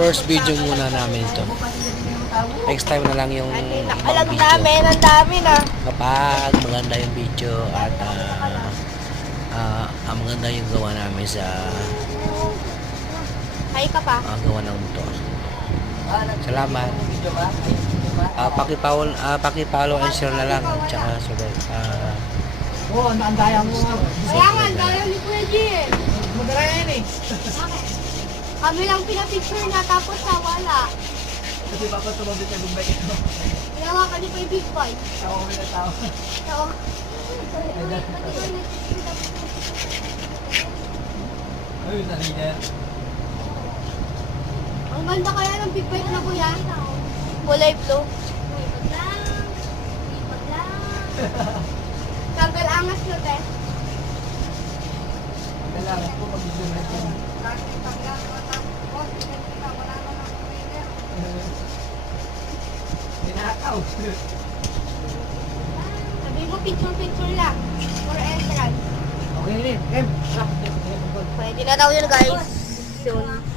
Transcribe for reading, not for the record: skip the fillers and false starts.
First video muna namin ito. Next time na lang yung Alam video. namin, ang dami na. Kapag maganda yung video at maganda yung gawa namin sa Hay ka pa. gawa ng motor. Salamat. Paki-follow and share na lang. Tsaka Oo, ang daya mo nga. Kaya nga, ang dami ni Kuya G eh. Madaraya yan eh. Kami lang pinapicture na tapos wala. Kasi bakit tumabit na gumbay ito? Ginawa ka ni pa yung big boy. Tawa ko na tao. So, Ayun, sa leader. ang ganda kaya ng big bike na kuya. Kulay blue. Tanggal angas na te. Kailangan po mag-zoom na ito. Pinakaw. Sabi mo picture lang. For entrance. Okay rin. Pwede na daw yun guys. Soon.